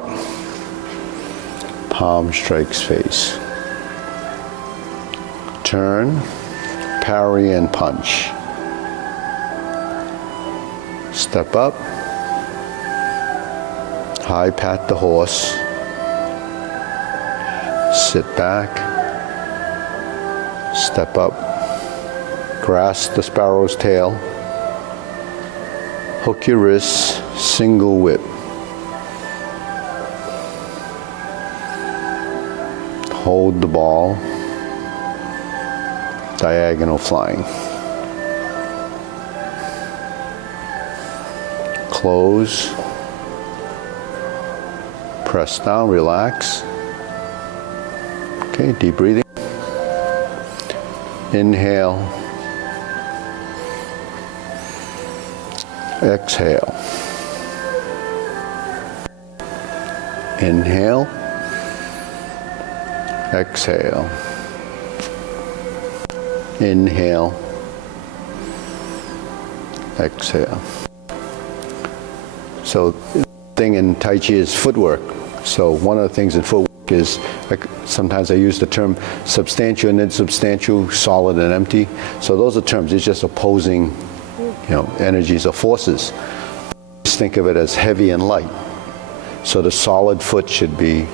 palm strikes face. Turn, parry and punch. Step up, high pat the horse. Sit back, step up, grasp the sparrow's tail. Hook your wrists, single whip. Hold the ball, diagonal flying. Close, press down, relax. Okay, deep breathing. Inhale, exhale. Inhale. Exhale. Inhale. Exhale. So the thing in Tai Chi is footwork. So one of the things in footwork is, like, sometimes I use the term substantial and insubstantial, solid and empty. So those are terms. It's just opposing, energies or forces. Just think of it as heavy and light. So the solid foot should be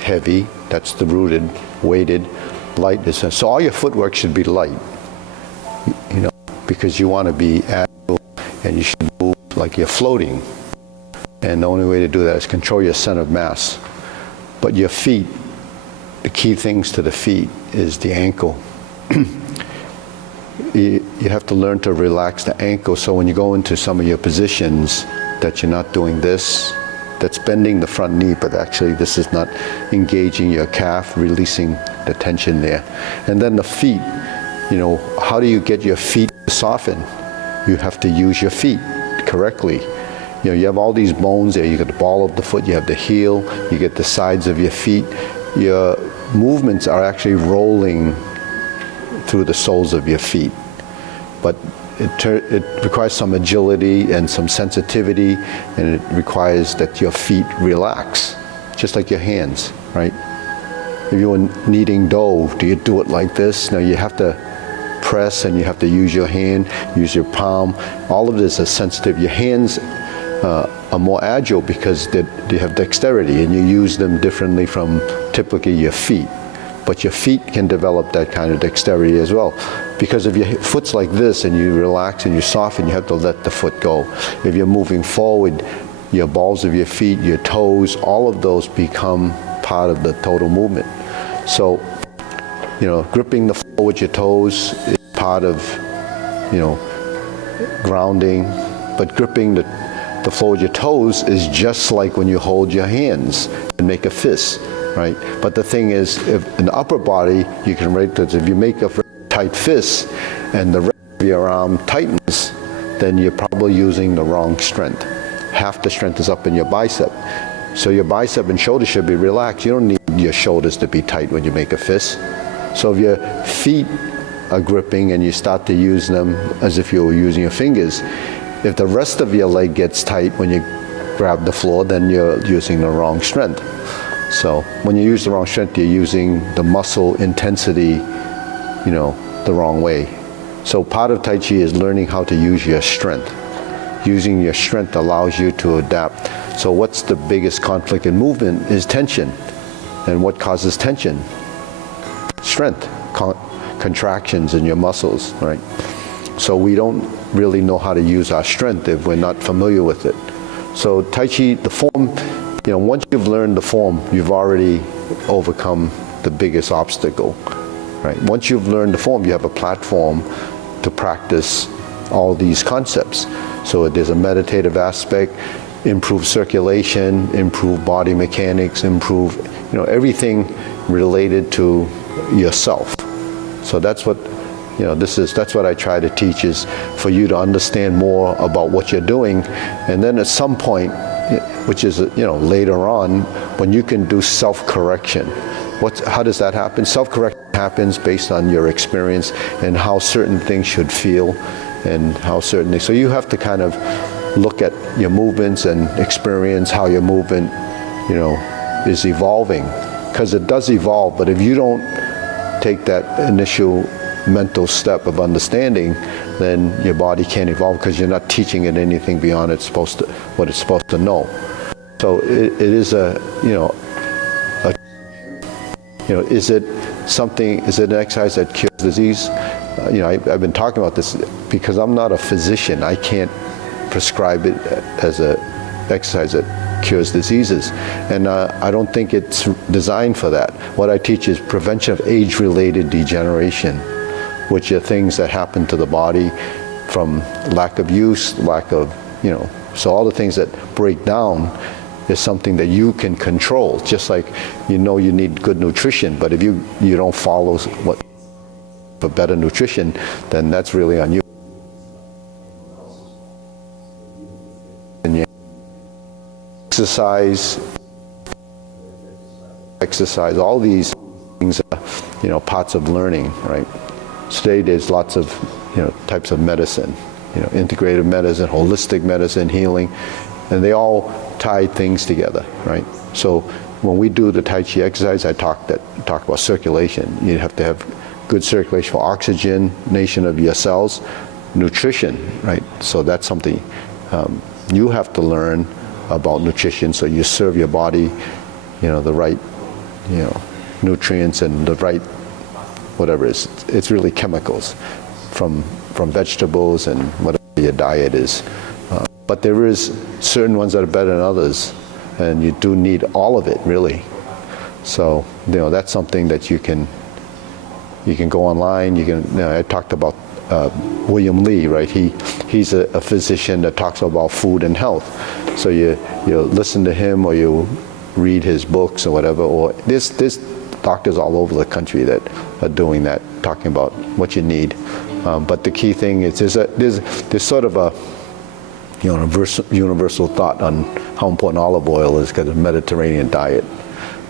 heavy. That's the rooted, weighted. Light is so all your footwork should be light. Because you want to be agile and you should move like you're floating. And the only way to do that is control your center of mass. But your feet, the key things to the feet is the ankle. You have to learn to relax the ankle so when you go into some of your positions that you're not doing this, that's bending the front knee, but actually this is not engaging your calf, releasing the tension there. And then the feet, how do you get your feet to soften? you have to use your feet correctly. You know, you have all these bones there. You got the ball of the foot, you have the heel, you get the sides of your feet. Your movements are actually rolling through the soles of your feet. But it requires some agility and some sensitivity, and it requires that your feet relax, just like your hands, right? If you were kneading dough, do you do it like this? No, you have to press, and you have to use your hand, use your palm. All of this is sensitive. Your hands are more agile because they have dexterity, and you use them differently from typically your feet. But your feet can develop that kind of dexterity as well. Because if your foot's like this and you relax and you soften, you have to let the foot go. If you're moving forward, your balls of your feet, your toes, all of those become part of the total movement. So, you know, gripping the floor with your toes is part of, you know, grounding. But gripping the floor with your toes is just like when you hold your hands and make a fist, right? But the thing is, if in the upper body, you can rate that if you make a very tight fist and the rest of your arm tightens, then you're probably using the wrong strength. Half the strength is up in your bicep. So your bicep and shoulder should be relaxed. You don't need your shoulders to be tight when you make a fist. So if your feet are gripping and you start to use them as if you were using your fingers, if the rest of your leg gets tight when you grab the floor, then you're using the wrong strength. So when you use the wrong strength, you're using the muscle intensity, you know, the wrong way. So part of Tai Chi is learning how to use your strength. Using your strength allows you to adapt. So what's the biggest conflict in movement is tension. And what causes tension? Strength, contractions in your muscles, right? So we don't really know how to use our strength if we're not familiar with it. So Tai Chi, the form, you know, once you've learned the form, you've already overcome the biggest obstacle, right? Once you've learned the form, you have a platform to practice all these concepts. So there's a meditative aspect, improve circulation, improve body mechanics, improve, you know, everything related to yourself. So that's what, you know, that's what I try to teach, is for you to understand more about what you're doing. And then at some point, which is, you know, later on, when you can do self-correction. How does that happen? Self-correction happens based on your experience and how certain things should feel and how certain things. So you have to kind of look at your movements and experience how your movement, you know, is evolving. Because it does evolve, but if you don't take that initial mental step of understanding, then your body can't evolve because you're not teaching it anything beyond what it's supposed to know. So it is is it an exercise that cures disease? You know, I've been talking about this because I'm not a physician. I can't prescribe it as an exercise that cures diseases. And I don't think it's designed for that. What I teach is prevention of age-related degeneration, which are things that happen to the body from lack of use, you know, so all the things that break down is something that you can control. Just like, you know, you need good nutrition, but if you don't follow for better nutrition, then that's really on you. And you exercise, all these things are, you know, parts of learning, right? Today there's lots of, you know, types of medicine, you know, integrative medicine, holistic medicine, healing, and they all tie things together, right? So when we do the Tai Chi exercise, I talk about circulation. You have to have good circulation for oxygenation of your cells, nutrition, right? So that's something you have to learn about nutrition, so you serve your body, you know, the right, you know, nutrients and the right, whatever it is. It's really chemicals from vegetables and whatever your diet is. But there is certain ones that are better than others, and you do need all of it, really. So, you know, that's something that you can go online. You know, I talked about William Lee, right? He's a physician that talks about food and health. So you listen to him, or you read his books or whatever. Or there's doctors all over the country that are doing that, talking about what you need. But the key thing is there's sort of a universal thought on how important olive oil is because of the Mediterranean diet,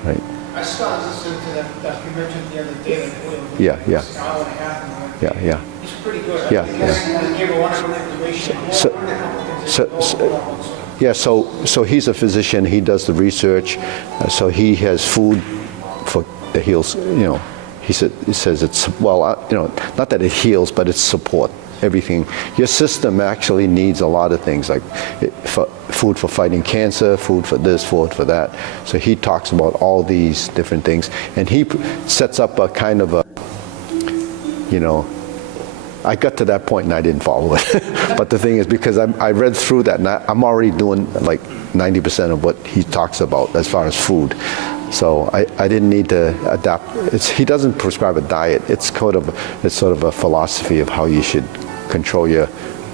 right? I started listening to that you mentioned the other day. Yeah. It's an hour and a half. Yeah. It's pretty good. Yeah, I gave a lot of information. So he's a physician. He does the research. So he has food that heals. He says it's not that it heals, but it's support. Everything. Your system actually needs a lot of things like food for fighting cancer, food for this, food for that. So he talks about all these different things, and he sets up a kind of a, I got to that point and I didn't follow it. But the thing is, because I read through that and I'm already doing like 90% of what he talks about as far as food. So I didn't need to adapt. He doesn't prescribe a diet. It's sort of a philosophy of how you should control your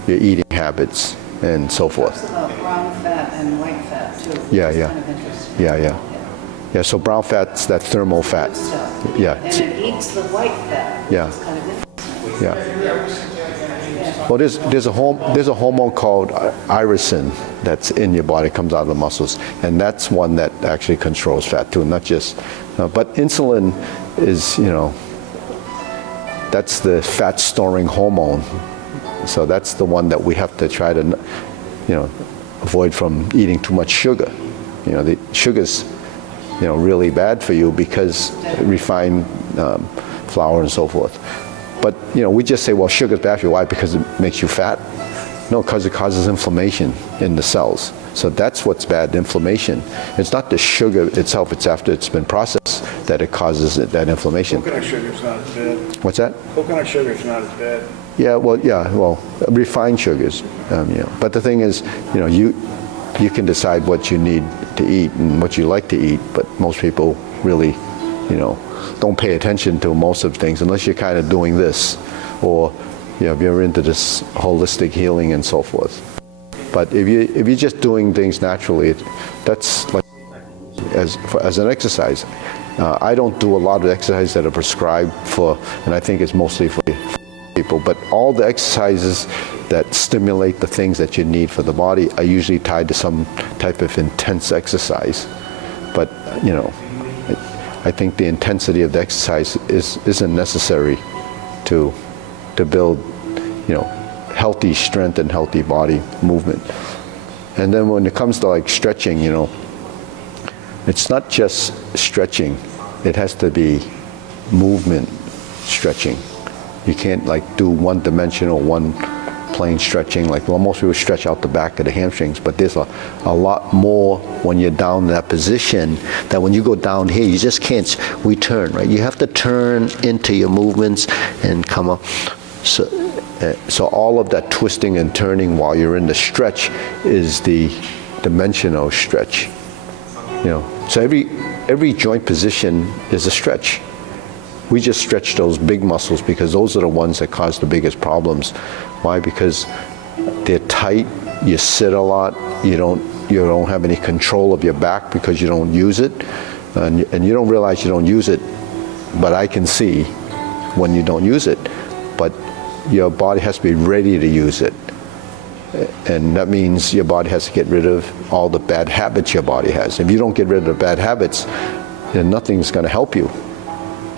eating habits and so forth. Talks about brown fat and white fat too. Yeah. It's kind of interesting. Yeah, so brown fat's that thermal fat. Good stuff. Yeah. And it eats the white fat, which Yeah. is kind of interesting. Yeah. Well, there's a hormone called irisin that's in your body, comes out of the muscles, and that's one that actually controls fat too, not just. But insulin is, that's the fat storing hormone. So that's the one that we have to try to, avoid from eating too much sugar. The sugar's, really bad for you because refined flour and so forth. But, we just say, well, sugar's bad for you. Why? Because it makes you fat? No, because it causes inflammation in the cells. So that's what's bad, inflammation. It's not the sugar itself, it's after it's been processed that it causes that inflammation. Coconut sugar's not as bad. What's that? Coconut sugar's not as bad. Well, refined sugars, But the thing is, you can decide what you need to eat and what you like to eat, but most people really, don't pay attention to most of things unless you're kind of doing this, or if you're into this holistic healing and so forth. But if you're just doing things naturally, that's like as an exercise. I don't do a lot of exercises that are prescribed for, and I think it's mostly for people, but all the exercises that stimulate the things that you need for the body are usually tied to some type of intense exercise. But, I think the intensity of the exercise isn't necessary to build, healthy strength and healthy body movement. And then when it comes to like stretching, it's not just stretching. It has to be movement stretching. You can't like do one-dimensional, one plane stretching. Like, well, most people stretch out the back of the hamstrings, but there's a lot more when you're down in that position that when you go down here, you just can't return, right? You have to turn into your movements and come up. So all of that twisting and turning while you're in the stretch is the dimensional stretch. So every joint position is a stretch. We just stretch those big muscles because those are the ones that cause the biggest problems. Why? Because they're tight, you sit a lot, you don't have any control of your back because you don't use it, and you don't realize you don't use it, but I can see when you don't use it. But your body has to be ready to use it. And that means your body has to get rid of all the bad habits your body has. If you don't get rid of the bad habits, then nothing's going to help you.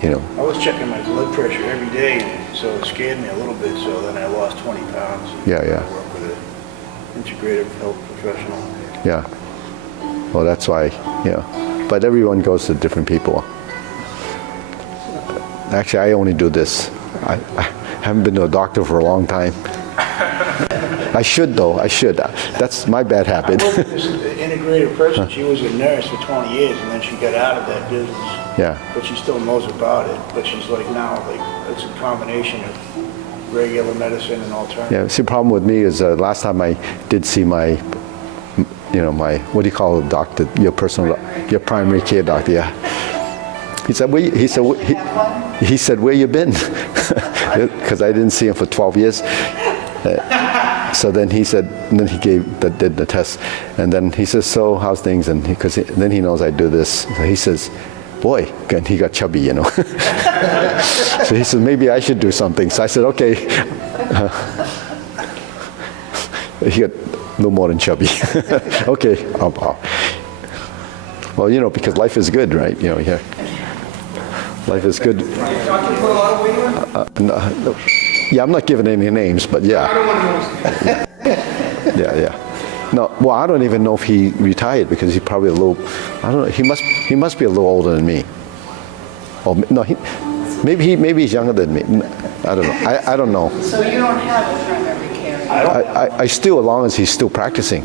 I was checking my blood pressure every day, so it scared me a little bit, so then I lost 20 pounds. Yeah. I work with an integrative health professional. Yeah. Well, that's why, But everyone goes to different people. Actually, I only do this. I haven't been to a doctor for a long time. I should, though. I should. That's my bad habit. I worked with this integrative person. She was a nurse for 20 years, and then she got out of that business. Yeah. But she still knows about it. But she's like now, it's a combination of regular medicine and alternative. Yeah. See, the problem with me is last time I did see my, my, what do you call it, doctor? Your primary care doctor. Yeah. He said, he said, where you been? Because I didn't see him for 12 years. So then he said, and then he did the test, and then he says, so how's things? And then he knows I do this. So he says, boy, and he got chubby, you know. So he said, maybe I should do something. So I said, okay. He got no more than chubby. Okay. Well, you know, because life is good, right? You know, yeah. Life is good. Talking for a lot of weight on? No. Yeah, I'm not giving any names, but I yeah, don't want to know. yeah. No, well, I don't even know if he retired because he's probably a little, I don't know, he must be a little older than me. Or, no, maybe he's younger than me. I don't know. I don't know. So you don't have a primary care? I still, as long as he's still practicing.